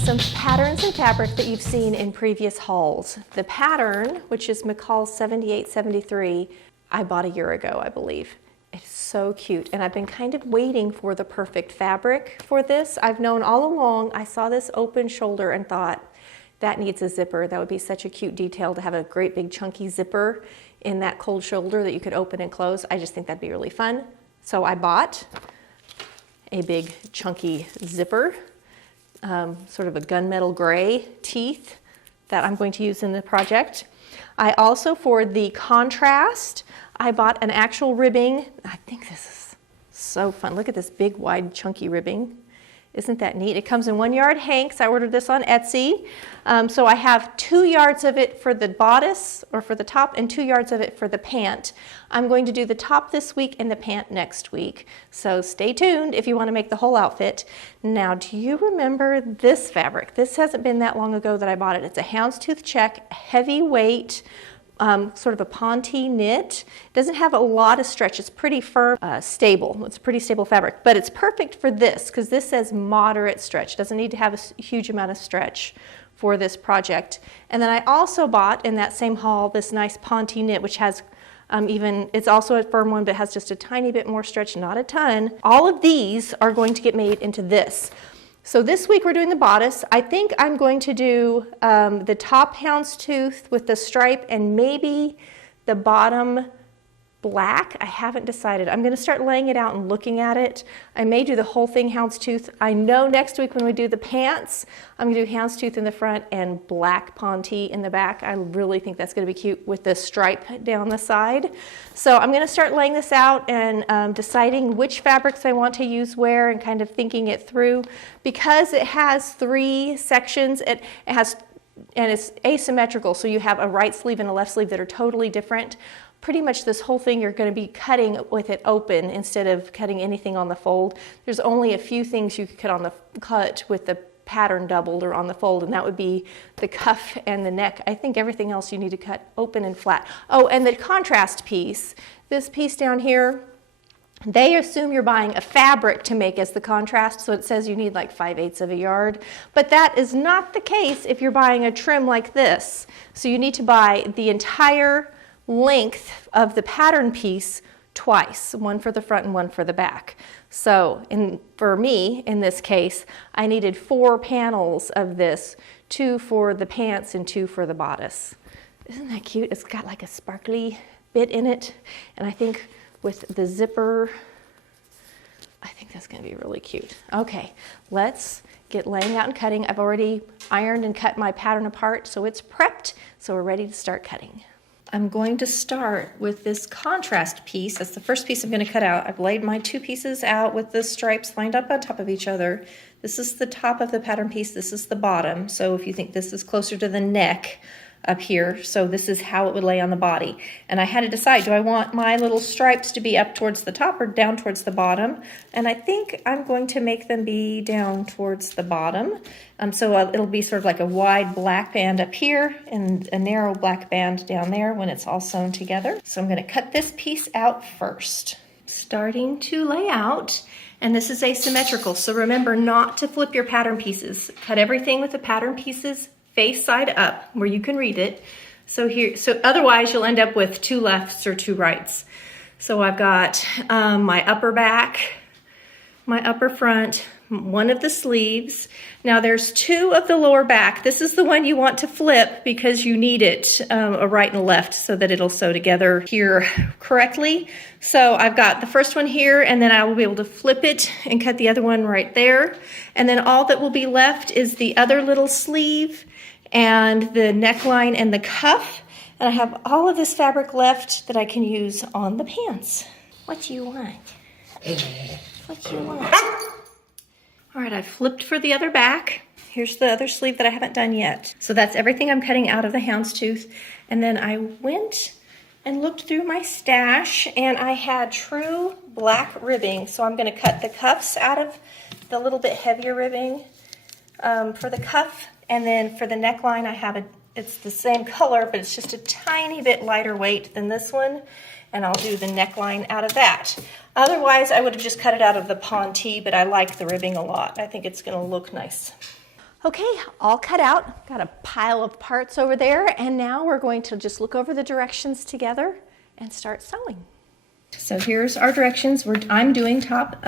some patterns and fabric that you've seen in previous hauls. The pattern, which is McCalls 7873, I bought a year ago, I believe. It's so cute, and I've been kind of waiting for the perfect fabric for this. I've known all along. I saw this open shoulder and thought, that needs a zipper. That would be such a cute detail to have a great big chunky zipper in that cold shoulder that you could open and close. I just think that'd be really fun. So I bought a big chunky zipper, sort of a gunmetal gray teeth that I'm going to use in the project. I also, for the contrast, I bought an actual ribbing. I think this is so fun. Look at this big, wide, chunky ribbing. Isn't that neat? It comes in 1 yard hanks. I ordered this on Etsy. So I have 2 yards of it for the bodice, or for the top, and 2 yards of it for the pant. I'm going to do the top this week and the pant next week. So stay tuned if you want to make the whole outfit. Now, do you remember this fabric? This hasn't been that long ago that I bought it. It's a houndstooth check, heavyweight, sort of a ponte knit. It doesn't have a lot of stretch. It's pretty firm, stable. It's a pretty stable fabric, but it's perfect for this because this says moderate stretch. It doesn't need to have a huge amount of stretch for this project. And then I also bought in that same haul this nice ponte knit, which has it's also a firm one, but has just a tiny bit more stretch, not a ton. All of these are going to get made into this. So this week we're doing the bodice. I think I'm going to do the top houndstooth with the stripe and maybe the bottom black. I haven't decided. I'm going to start laying it out and looking at it. I may do the whole thing houndstooth. I know next week when we do the pants, I'm going to do houndstooth in the front and black ponte in the back. I really think that's going to be cute with the stripe down the side. So I'm going to start laying this out and deciding which fabrics I want to use where and kind of thinking it through. Because it has 3 sections, and it's asymmetrical, so you have a right sleeve and a left sleeve that are totally different. Pretty much this whole thing you're going to be cutting with it open instead of cutting anything on the fold. There's only a few things you could cut with the pattern doubled or on the fold, and that would be the cuff and the neck. I think everything else you need to cut open and flat. Oh, and the contrast piece, this piece down here, they assume you're buying a fabric to make as the contrast, so it says you need like 5/8 of a yard. But that is not the case if you're buying a trim like this. So you need to buy the entire length of the pattern piece twice, one for the front and one for the back. So for me, in this case, I needed 4 panels of this, 2 for the pants and 2 for the bodice. Isn't that cute? It's got like a sparkly bit in it, and I think with the zipper, I think that's going to be really cute. Okay, let's get laying out and cutting. I've already ironed and cut my pattern apart, so it's prepped, so we're ready to start cutting. I'm going to start with this contrast piece. That's the first piece I'm going to cut out. I've laid my 2 pieces out with the stripes lined up on top of each other. This is the top of the pattern piece. This is the bottom. So if you think this is closer to the neck up here, so this is how it would lay on the body. And I had to decide, do I want my little stripes to be up towards the top or down towards the bottom? And I think I'm going to make them be down towards the bottom. So it'll be sort of like a wide black band up here and a narrow black band down there when it's all sewn together. So I'm going to cut this piece out first. Starting to lay out, and this is asymmetrical, so remember not to flip your pattern pieces. Cut everything with the pattern pieces face side up where you can read it. So otherwise you'll end up with 2 lefts or 2 rights. So I've got my upper back, my upper front, one of the sleeves. Now there's 2 of the lower back. This is the one you want to flip because you need it a right and a left so that it'll sew together here correctly. So I've got the first one here, and then I will be able to flip it and cut the other one right there. And then all that will be left is the other little sleeve and the neckline and the cuff. And I have all of this fabric left that I can use on the pants. What do you want? What do you want? All right, I flipped for the other back. Here's the other sleeve that I haven't done yet. So that's everything I'm cutting out of the houndstooth. And then I went and looked through my stash, and I had true black ribbing. So I'm gonna cut the cuffs out of the little bit heavier ribbing for the cuff. And then for the neckline, I have it's the same color, but it's just a tiny bit lighter weight than this one. And I'll do the neckline out of that. Otherwise, I would have just cut it out of the ponte, but I like the ribbing a lot. I think it's gonna look nice. Okay, all cut out. Got a pile of parts over there, and now we're going to just look over the directions together and start sewing. So here's our directions. I'm doing top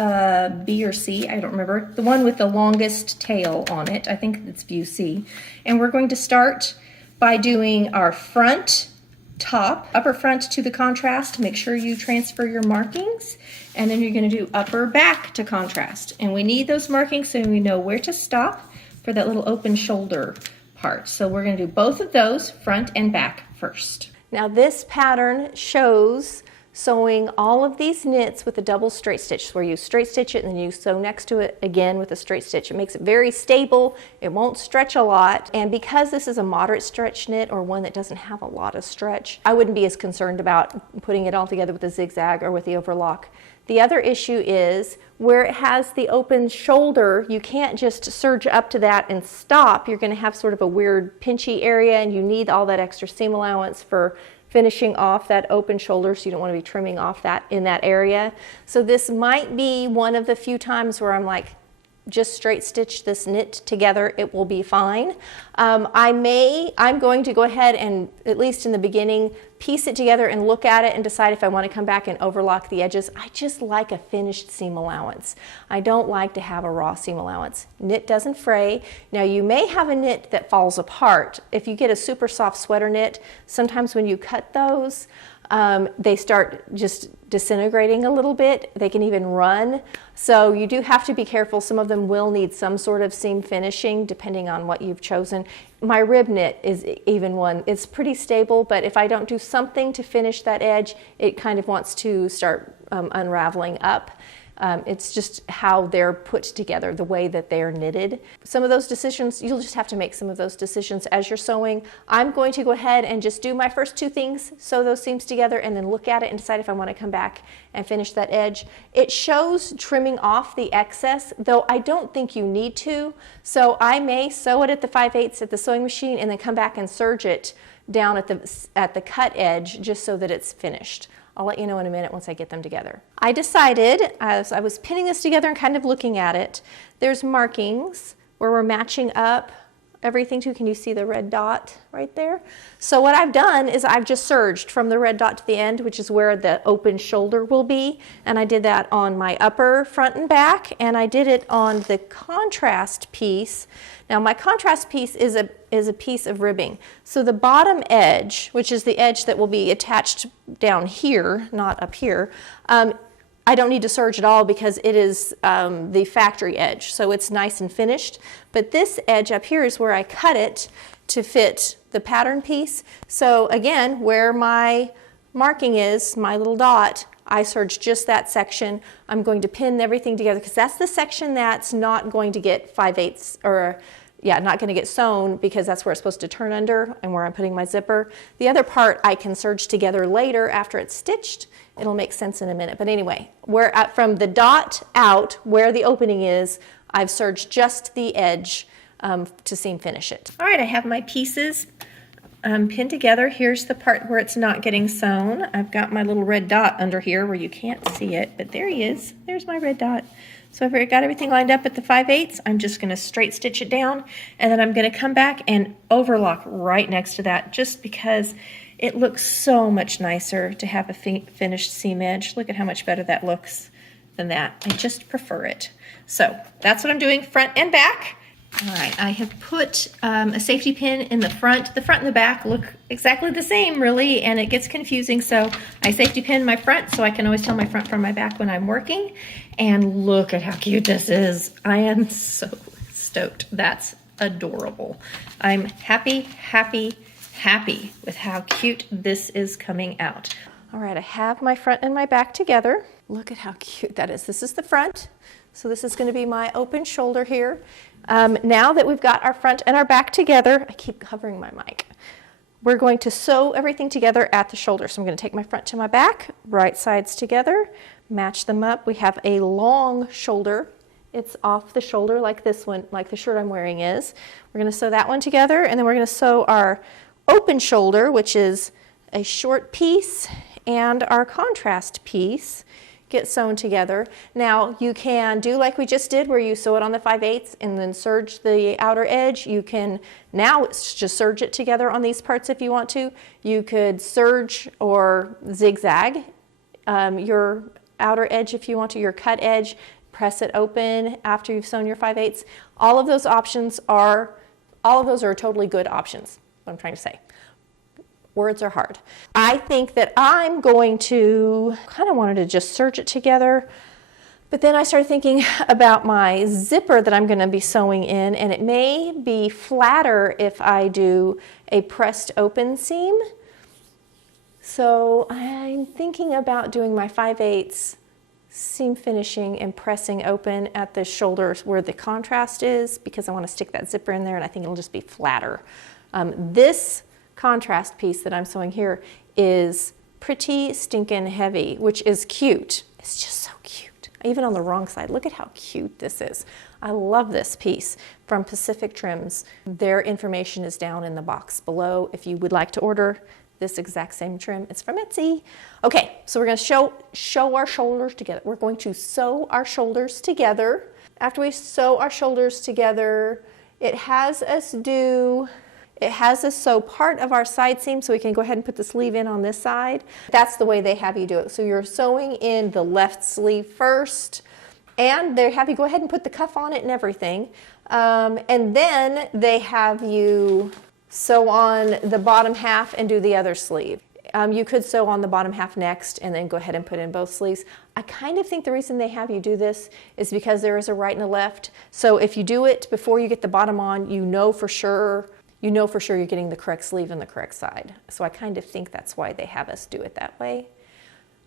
B or C, I don't remember. The one with the longest tail on it. I think it's view C. And we're going to start by doing our front top, upper front to the contrast. Make sure you transfer your markings. And then you're going to do upper back to contrast. And we need those markings so we know where to stop for that little open shoulder part. So we're going to do both of those, front and back first. Now this pattern shows sewing all of these knits with a double straight stitch, where you straight stitch it and then you sew next to it again with a straight stitch. It makes it very stable, it won't stretch a lot, and because this is a moderate stretch knit or one that doesn't have a lot of stretch, I wouldn't be as concerned about putting it all together with a zigzag or with the overlock. The other issue is where it has the open shoulder, you can't just serge up to that and stop. You're going to have sort of a weird pinchy area, and you need all that extra seam allowance for finishing off that open shoulder, so you don't want to be trimming off that in that area. So this might be one of the few times where I'm like, just straight stitch this knit together, it will be fine. I'm going to go ahead and, at least in the beginning, piece it together and look at it and decide if I want to come back and overlock the edges. I just like a finished seam allowance. I don't like to have a raw seam allowance. Knit doesn't fray. Now you may have a knit that falls apart. If you get a super soft sweater knit, sometimes when you cut those, they start just disintegrating a little bit. They can even run. So you do have to be careful. Some of them will need some sort of seam finishing depending on what you've chosen. My rib knit is even one. It's pretty stable, but if I don't do something to finish that edge, it kind of wants to start unraveling up. It's just how they're put together, the way that they're knitted. Some of those decisions, you'll just have to make some of those decisions as you're sewing. I'm going to go ahead and just do my first two things, sew those seams together, and then look at it and decide if I want to come back and finish that edge. It shows trimming off the excess, though I don't think you need to. So I may sew it at the 5/8 at the sewing machine and then come back and serge it down at the cut edge just so that it's finished. I'll let you know in a minute once I get them together. I decided, as I was pinning this together and kind of looking at it, there's markings where we're matching up everything to. Can you see the red dot right there? So what I've done is I've just serged from the red dot to the end, which is where the open shoulder will be. And I did that on my upper front and back, and I did it on the contrast piece. Now my contrast piece is a piece of ribbing. So the bottom edge, which is the edge that will be attached down here, not up here, I don't need to serge at all because it is the factory edge, so it's nice and finished. But this edge up here is where I cut it to fit the pattern piece. So again, where my marking is, my little dot, I serge just that section. I'm going to pin everything together because that's the section that's not going to get 5/8 or not going to get sewn because that's where it's supposed to turn under and where I'm putting my zipper. The other part I can serge together later after it's stitched. It'll make sense in a minute. But anyway, from the dot out where the opening is, I've serged just the edge to seam finish it. All right, I have my pieces pinned together. Here's the part where it's not getting sewn. I've got my little red dot under here where you can't see it, but there he is. There's my red dot. So I've got everything lined up at the 5/8. I'm just going to straight stitch it down, and then I'm going to come back and overlock right next to that just because it looks so much nicer to have a finished seam edge. Look at how much better that looks than that. I just prefer it. So that's what I'm doing, front and back. All right, I have put a safety pin in the front. The front and the back look exactly the same, really, and it gets confusing. So I safety pin my front so I can always tell my front from my back when I'm working. And look at how cute this is. I am so stoked. That's adorable. I'm happy with how cute this is coming out. All right, I have my front and my back together. Look at how cute that is. This is the front. So this is going to be my open shoulder here. Now that we've got our front and our back together, I keep covering my mic. We're going to sew everything together at the shoulder. So I'm going to take my front to my back, right sides together, match them up. We have a long shoulder. It's off the shoulder like this one, like the shirt I'm wearing is. We're going to sew that one together, and then we're going to sew our open shoulder, which is a short piece, and our contrast piece. get sewn together. Now you can do like we just did where you sew it on the 5/8 and then serge the outer edge. You can now just serge it together on these parts if you want to. You could serge or zigzag your outer edge if you want to, your cut edge, press it open after you've sewn your 5/8. All of those are totally good options, what I'm trying to say. Words are hard. I think that I'm going to, kind of wanted to just serge it together, but then I started thinking about my zipper that I'm going to be sewing in, and it may be flatter if I do a pressed open seam. So I'm thinking about doing my 5/8 seam finishing and pressing open at the shoulders where the contrast is, because I want to stick that zipper in there and I think it'll just be flatter. This contrast piece that I'm sewing here is pretty stinking heavy, which is cute. It's just so cute. Even on the wrong side, look at how cute this is. I love this piece from Pacific Trims. Their information is down in the box below if you would like to order this exact same trim. It's from Etsy. Okay, so we're going to show our shoulders together. We're going to sew our shoulders together. After we sew our shoulders together, it has us sew part of our side seam, so we can go ahead and put the sleeve in on this side. That's the way they have you do it. So you're sewing in the left sleeve first, and they have you go ahead and put the cuff on it and everything. And then they have you sew on the bottom half and do the other sleeve. You could sew on the bottom half next and then go ahead and put in both sleeves. I kind of think the reason they have you do this is because there is a right and a left. So if you do it before you get the bottom on, you know for sure you're getting the correct sleeve and the correct side. So I kind of think that's why they have us do it that way.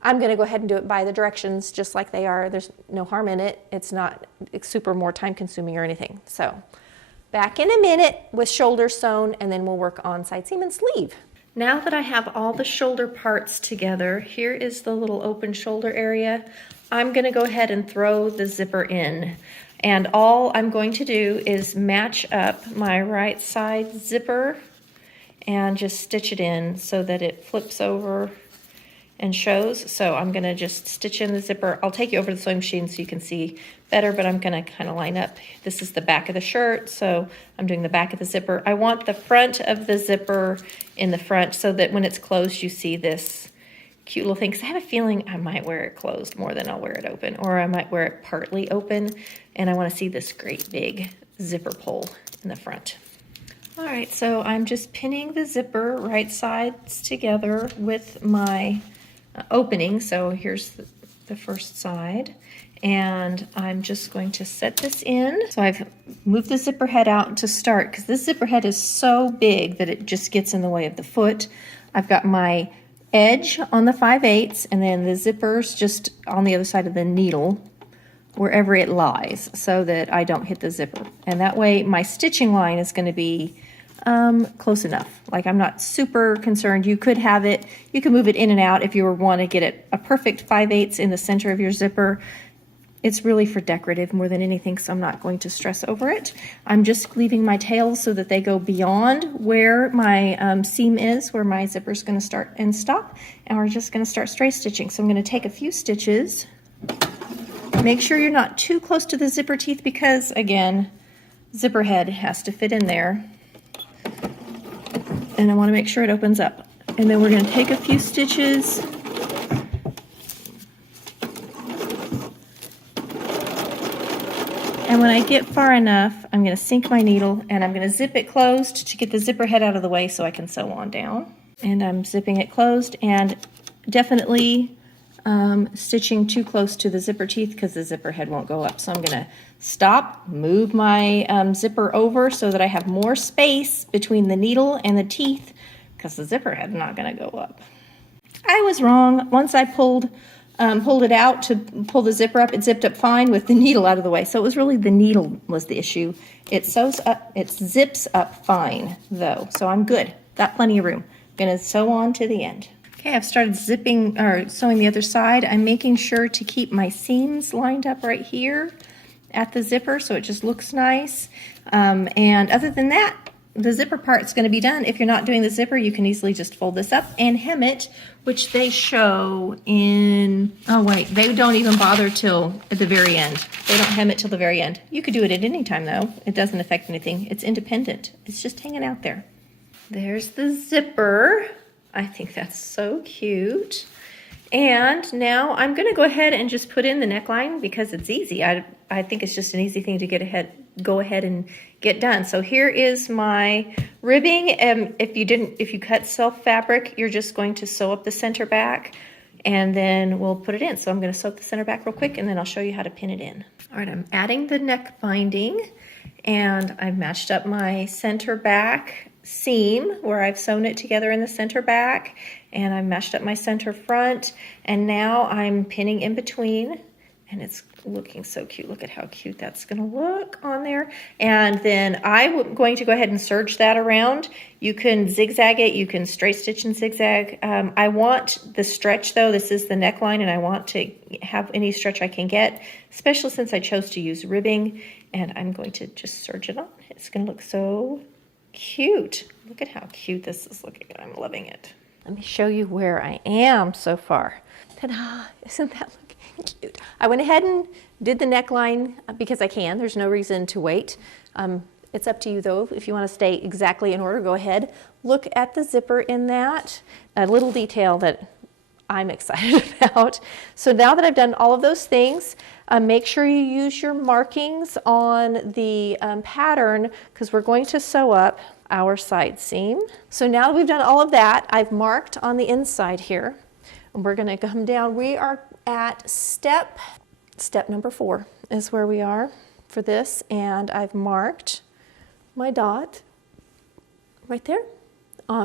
I'm going to go ahead and do it by the directions just like they are. There's no harm in it. It's not super more time consuming or anything. So back in a minute with shoulders sewn, and then we'll work on side seam and sleeve. Now that I have all the shoulder parts together, here is the little open shoulder area. I'm going to go ahead and throw the zipper in. And all I'm going to do is match up my right side zipper and just stitch it in so that it flips over and shows. So I'm going to just stitch in the zipper. I'll take you over to the sewing machine so you can see better, but I'm going to kind of line up. This is the back of the shirt, so I'm doing the back of the zipper. I want the front of the zipper in the front so that when it's closed you see this cute little thing, because I have a feeling I might wear it closed more than I'll wear it open, or I might wear it partly open, and I want to see this great big zipper pull in the front. All right, so I'm just pinning the zipper right sides together with my opening. So here's the first side, and I'm just going to set this in. So I've moved the zipper head out to start, because this zipper head is so big that it just gets in the way of the foot. I've got my edge on the 5/8, and then the zippers just on the other side of the needle wherever it lies, so that I don't hit the zipper. And that way my stitching line is going to be close enough. Like, I'm not super concerned. You could have it, you can move it in and out if you want to get it a perfect 5/8 in the center of your zipper. It's really for decorative more than anything, so I'm not going to stress over it. I'm just leaving my tails so that they go beyond where my seam is, where my zipper is going to start and stop, and we're just going to start straight stitching. So I'm going to take a few stitches. Make sure you're not too close to the zipper teeth, because again, zipper head has to fit in there, and I want to make sure it opens up. And then we're going to take a few stitches And when I get far enough, I'm going to sink my needle and I'm going to zip it closed to get the zipper head out of the way so I can sew on down. And I'm zipping it closed, and definitely stitching too close to the zipper teeth because the zipper head won't go up. So I'm going to stop, move my zipper over so that I have more space between the needle and the teeth, because the zipper head is not going to go up. I was wrong. Once I pulled it out to pull the zipper up, it zipped up fine with the needle out of the way. So it was really the needle was the issue. It sews up, it zips up fine though, so I'm good. Got plenty of room. Gonna sew on to the end. Okay, I've started zipping or sewing the other side. I'm making sure to keep my seams lined up right here at the zipper so it just looks nice. And other than that, the zipper part's going to be done. If you're not doing the zipper, you can easily just fold this up and hem it, which they show in Oh wait, they don't even bother till at the very end. They don't hem it till the very end. You could do it at any time though. It doesn't affect anything. It's independent. It's just hanging out there. There's the zipper. I think that's so cute. And now I'm gonna go ahead and just put in the neckline because it's easy. I think it's just an easy thing to go ahead and get done. So here is my ribbing. If you cut self fabric, you're just going to sew up the center back and then we'll put it in. So I'm gonna sew up the center back real quick and then I'll show you how to pin it in. All right, I'm adding the neck binding and I've matched up my center back seam where I've sewn it together in the center back, and I've matched up my center front, and now I'm pinning in between, and it's looking so cute. Look at how cute that's gonna look on there. And then I'm going to go ahead and serge that around. You can zigzag it, you can straight stitch and zigzag. I want the stretch though. This is the neckline and I want to have any stretch I can get, especially since I chose to use ribbing, and I'm going to just serge it on. It's gonna look so cute. Look at how cute this is looking. I'm loving it. Let me show you where I am so far. Ta-da! Isn't that looking cute? I went ahead and did the neckline because I can. There's no reason to wait. It's up to you though. If you want to stay exactly in order, go ahead. Look at the zipper in that. A little detail that I'm excited about. So now that I've done all of those things, make sure you use your markings on the pattern because we're going to sew up our side seam. So now that we've done all of that, I've marked on the inside here, and we're going to come down. We are at step number 4 is where we are for this, and I've marked my dot right there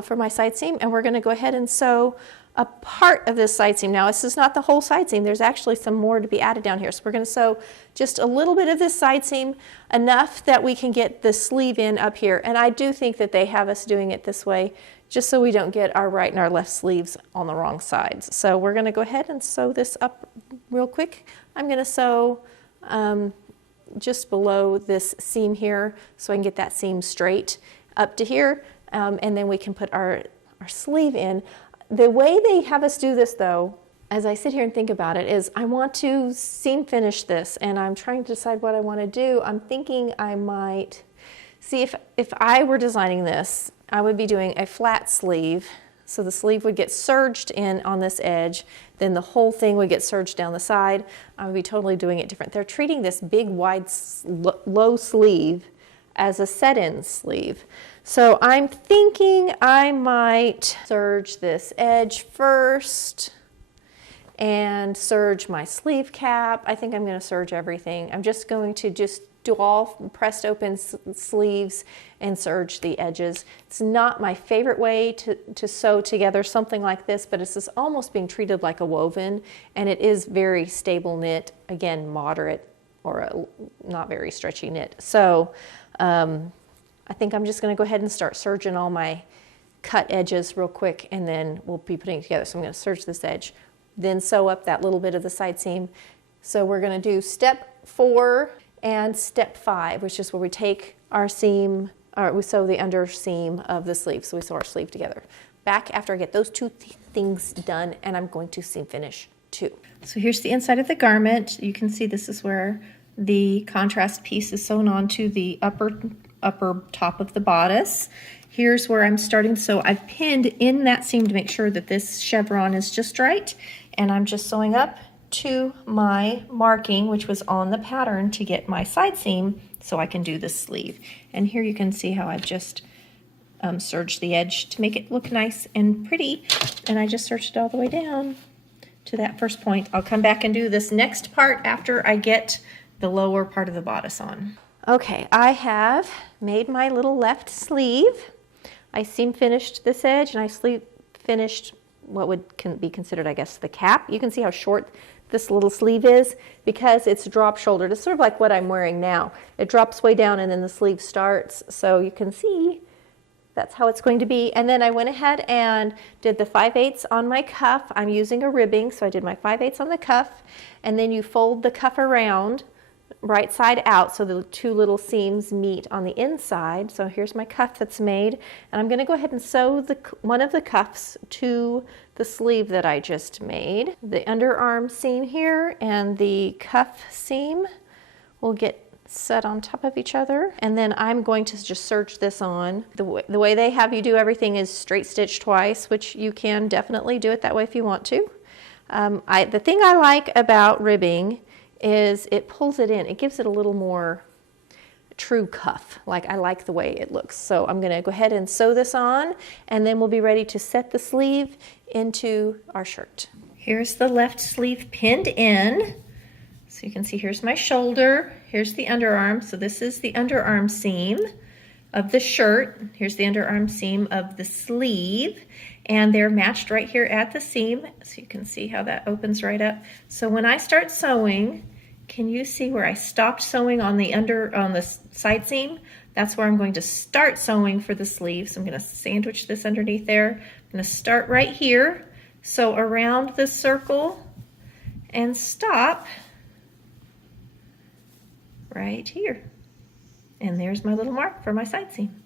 for my side seam, and we're going to go ahead and sew a part of this side seam. Now this is not the whole side seam. There's actually some more to be added down here. So we're going to sew just a little bit of this side seam, enough that we can get the sleeve in up here. And I do think that they have us doing it this way just so we don't get our right and our left sleeves on the wrong sides. So we're going to go ahead and sew this up real quick. I'm going to sew just below this seam here so I can get that seam straight up to here, and then we can put our sleeve in. The way they have us do this though, as I sit here and think about it, is I want to seam finish this, and I'm trying to decide what I want to do. I'm thinking I might, see if I were designing this, I would be doing a flat sleeve. So the sleeve would get serged in on this edge, then the whole thing would get serged down the side. I would be totally doing it different. They're treating this big wide low sleeve as a set-in sleeve. So I'm thinking I might serge this edge first and serge my sleeve cap. I think I'm going to serge everything. I'm just going to do all pressed open sleeves and serge the edges. It's not my favorite way to sew together something like this, but it's just almost being treated like a woven, and it is very stable knit, again, moderate or a not very stretchy knit. So I think I'm just going to go ahead and start serging all my cut edges real quick, and then we'll be putting it together. So I'm going to serge this edge, then sew up that little bit of the side seam. So we're going to do step 4 and step 5, which is where we take our seam, or we sew the under seam of the sleeve. So we sew our sleeve together. Back after I get those two things done, and I'm going to seam finish too. So here's the inside of the garment. You can see this is where the contrast piece is sewn onto the upper top of the bodice. Here's where I'm starting. So I've pinned in that seam to make sure that this chevron is just right, and I'm just sewing up to my marking, which was on the pattern, to get my side seam so I can do the sleeve. And here you can see how I've just serged the edge to make it look nice and pretty, and I just serged it all the way down to that first point. I'll come back and do this next part after I get the lower part of the bodice on. Okay, I have made my little left sleeve. I seam finished this edge, and I sleeve finished what would be considered, I guess, the cap. You can see how short this little sleeve is because it's drop shouldered. It's sort of like what I'm wearing now. It drops way down and then the sleeve starts. So you can see that's how it's going to be. And then I went ahead and did the 5/8 on my cuff. I'm using a ribbing, so I did my 5/8 on the cuff, and then you fold the cuff around right side out, so the two little seams meet on the inside. So here's my cuff that's made, and I'm going to go ahead and sew one of the cuffs to the sleeve that I just made. The underarm seam here and the cuff seam will get set on top of each other, and then I'm going to just serge this on. The way they have you do everything is straight stitch twice, which you can definitely do it that way if you want to. The thing I like about ribbing is it pulls it in. It gives it a little more true cuff. I like the way it looks. So I'm going to go ahead and sew this on, and then we'll be ready to set the sleeve into our shirt. Here's the left sleeve pinned in. So you can see here's my shoulder, here's the underarm. So this is the underarm seam of the shirt. Here's the underarm seam of the sleeve, and they're matched right here at the seam. So you can see how that opens right up. So when I start sewing, can you see where I stopped sewing on the side seam? That's where I'm going to start sewing for the sleeve. So I'm going to sandwich this underneath there. I'm going to start right here, sew around the circle, and stop right here. And there's my little mark for my side seam.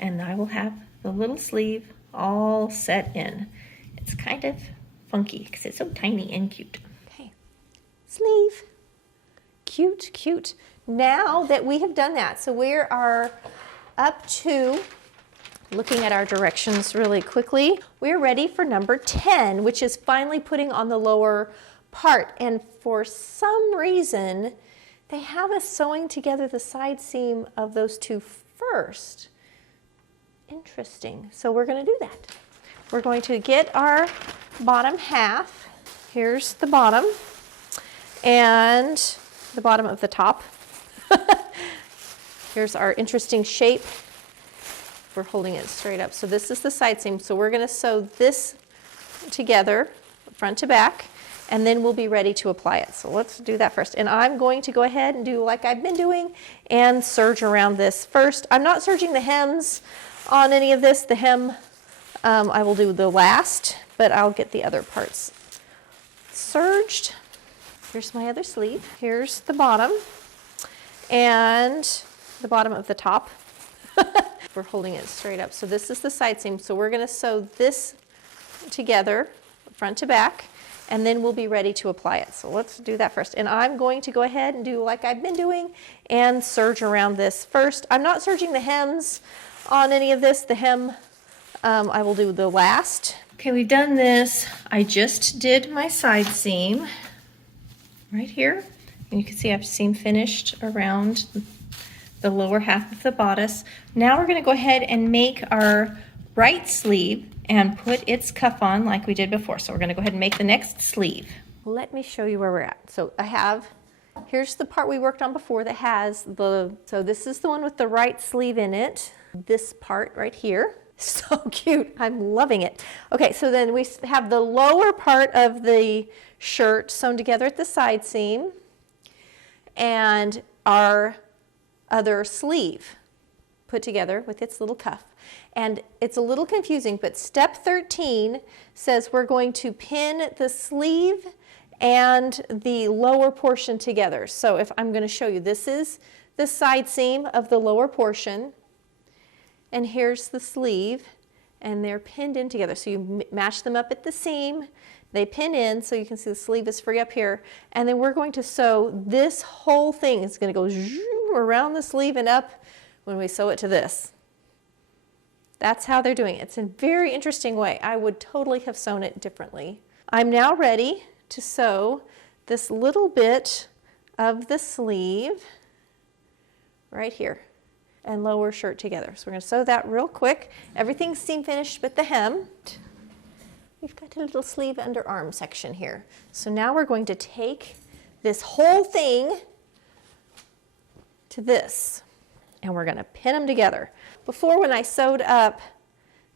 And I will have the little sleeve all set in. It's kind of funky because it's so tiny and cute. Okay, sleeve. Cute, cute. Now that we have done that, so we are up to looking at our directions really quickly. We're ready for number 10, which is finally putting on the lower part. And for some reason, they have us sewing together the side seam of those two first. Interesting. So we're going to do that. We're going to get our bottom half. Here's the bottom and the bottom of the top. Here's our interesting shape. We're holding it straight up. So this is the side seam. So we're going to sew this together, front to back, and then we'll be ready to apply it. So let's do that first. And I'm going to go ahead and do like I've been doing and serge around this first. I'm not serging the hems on any of this. The hem I will do the last, but I'll get the other parts serged. Here's my other sleeve. Here's the bottom and the bottom of the top. We're holding it straight up. So this is the side seam. So we're going to sew this together, front to back, and then we'll be ready to apply it. So let's do that first. And I'm going to go ahead and do like I've been doing and serge around this first. I'm not serging the hems on any of this. The hem I will do the last. Okay, we've done this. I just did my side seam right here. And you can see I've seam finished around the lower half of the bodice. Now we're going to go ahead and make our right sleeve and put its cuff on like we did before. So we're going to go ahead and make the next sleeve. Let me show you where we're at. So here's the part we worked on before that has so this is the one with the right sleeve in it. This part right here. So cute. I'm loving it. Okay, so then we have the lower part of the shirt sewn together at the side seam and our other sleeve put together with its little cuff. And it's a little confusing, but step 13 says we're going to pin the sleeve and the lower portion together. So if I'm going to show you, this is the side seam of the lower portion, and here's the sleeve, and they're pinned in together. So you match them up at the seam, they pin in, so you can see the sleeve is free up here, and then we're going to sew this whole thing. It's going to go around the sleeve and up when we sew it to this. That's how they're doing it. It's a very interesting way. I would totally have sewn it differently. I'm now ready to sew this little bit of the sleeve right here and lower shirt together. So we're going to sew that real quick. Everything's seam finished but the hem. We've got a little sleeve underarm section here. So now we're going to take this whole thing to this, and we're going to pin them together. Before, when I sewed up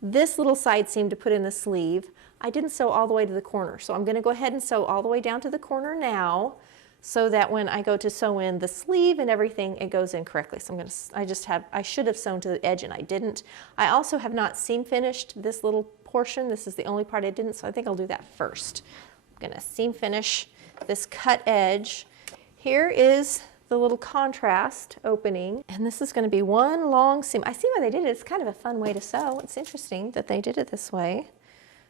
this little side seam to put in the sleeve, I didn't sew all the way to the corner. So I'm going to go ahead and sew all the way down to the corner now, so that when I go to sew in the sleeve and everything, it goes in correctly. So I should have sewn to the edge and I didn't. I also have not seam finished this little portion. This is the only part I didn't, so I think I'll do that first. I'm going to seam finish this cut edge. Here is the little contrast opening. And this is going to be one long seam. I see why they did it. It's kind of a fun way to sew. It's interesting that they did it this way.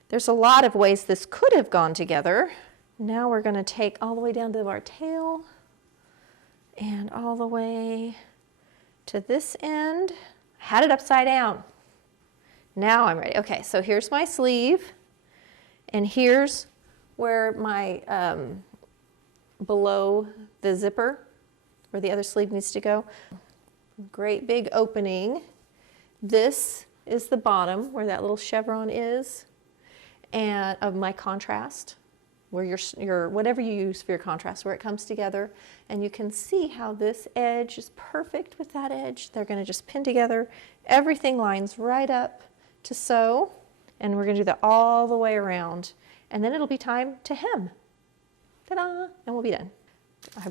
There's a lot of ways this could have gone together. Now we're going to take all the way down to our tail and all the way to this end. I had it upside down. Now I'm ready. Okay, so here's my sleeve, and here's where my below the zipper, where the other sleeve needs to go. Great big opening. This is the bottom where that little chevron is, and of my contrast, where your whatever you use for your contrast, where it comes together. And you can see how this edge is perfect with that edge. They're going to just pin together. Everything lines right up to sew, and we're going to do that all the way around. And then it'll be time to hem. Ta-da! And we'll be done.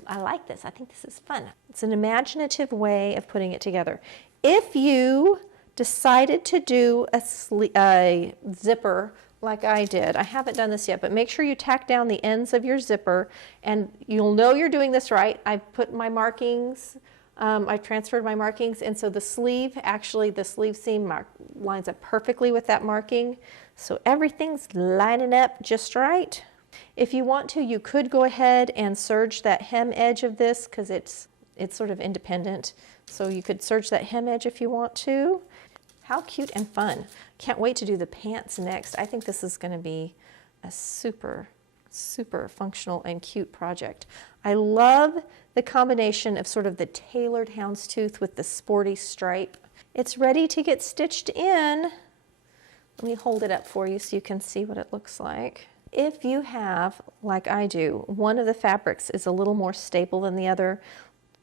I like this. I think this is fun. It's an imaginative way of putting it together. If you decided to do a zipper like I did, I haven't done this yet, but make sure you tack down the ends of your zipper, and you'll know you're doing this right. I've put my markings, I've transferred my markings, and so the sleeve, actually the sleeve seam lines up perfectly with that marking. So everything's lining up just right. If you want to, you could go ahead and serge that hem edge of this, because it's sort of independent. So you could serge that hem edge if you want to. How cute and fun. Can't wait to do the pants next. I think this is going to be a super, super functional and cute project. I love the combination of sort of the tailored houndstooth with the sporty stripe. It's ready to get stitched in. Let me hold it up for you so you can see what it looks like. If you have, like I do, one of the fabrics is a little more stable than the other.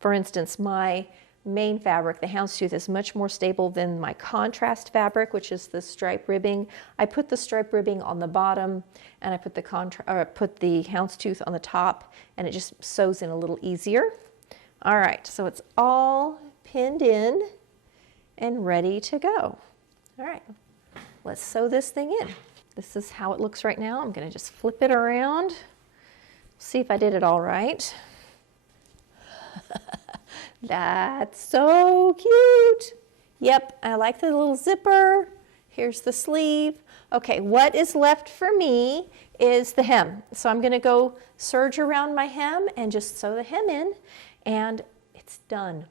For instance, my main fabric, the houndstooth, is much more stable than my contrast fabric, which is the stripe ribbing. I put the stripe ribbing on the bottom, and I put the houndstooth on the top, and it just sews in a little easier. All right, so it's all pinned in and ready to go. All right, let's sew this thing in. This is how it looks right now. I'm going to just flip it around, see if I did it all right. That's so cute. Yep, I like the little zipper. Here's the sleeve. Okay, what is left for me is the hem. So I'm going to go serge around my hem and just sew the hem in, and it's done.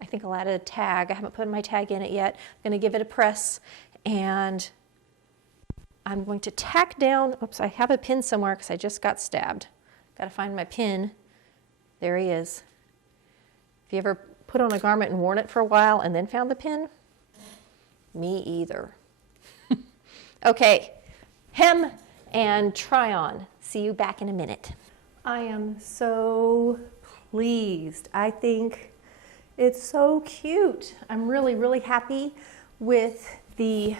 I think I'll add a tag. I haven't put my tag in it yet. I'm going to give it a press, and I'm going to tack down. Oops, I have a pin somewhere because I just got stabbed. Got to find my pin. There he is. Have you ever put on a garment and worn it for a while and then found the pin? Me either. Okay, hem and try on. See you back in a minute. I am so pleased. I think it's so cute. I'm really, really happy with the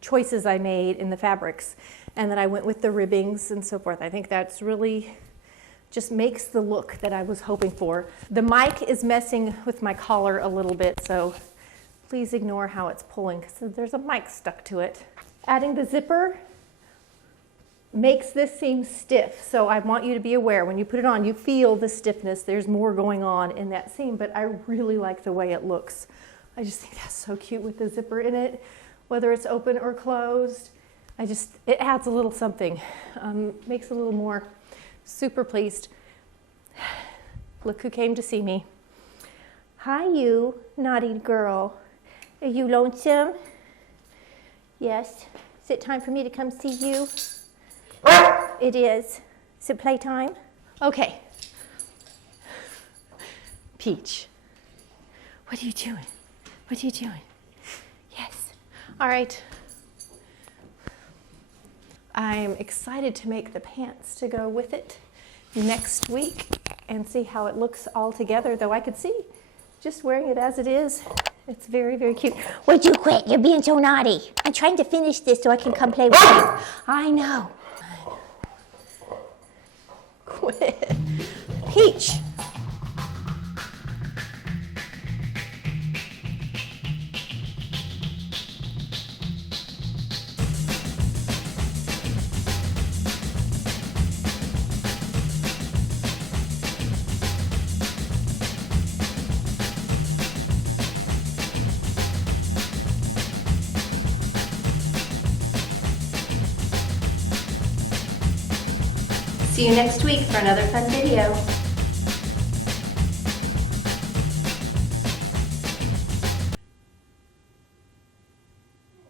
choices I made in the fabrics, and that I went with the ribbings and so forth. I think that's really just makes the look that I was hoping for. The mic is messing with my collar a little bit, so please ignore how it's pulling, because there's a mic stuck to it. Adding the zipper makes this seem stiff, so I want you to be aware when you put it on, you feel the stiffness. There's more going on in that seam, but I really like the way it looks. I just think that's so cute with the zipper in it, whether it's open or closed. It adds a little something, makes it a little more. Super pleased. Look who came to see me. Hi, you naughty girl. Are you lonesome? Yes. Is it time for me to come see you? It is. Is it playtime? Okay. Peach. What are you doing? What are you doing? Yes. All right. I'm excited to make the pants to go with it next week and see how it looks all together, though I could see just wearing it as it is. It's very, very cute. Would you quit? You're being so naughty. I'm trying to finish this so I can come play with you. I know. Quit. Peach. See you next week for another fun video.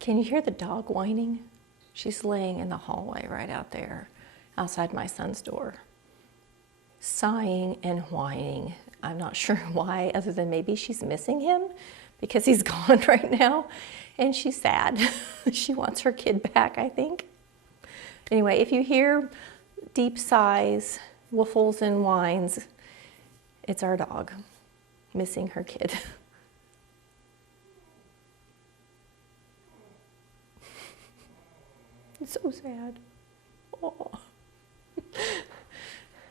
Can you hear the dog whining? She's laying in the hallway right out there, outside my son's door, sighing and whining. I'm not sure why, other than maybe she's missing him because he's gone right now, and she's sad. She wants her kid back, I think. Anyway, if you hear deep sighs, woofles, and whines, it's our dog missing her kid. It's so sad. Oh.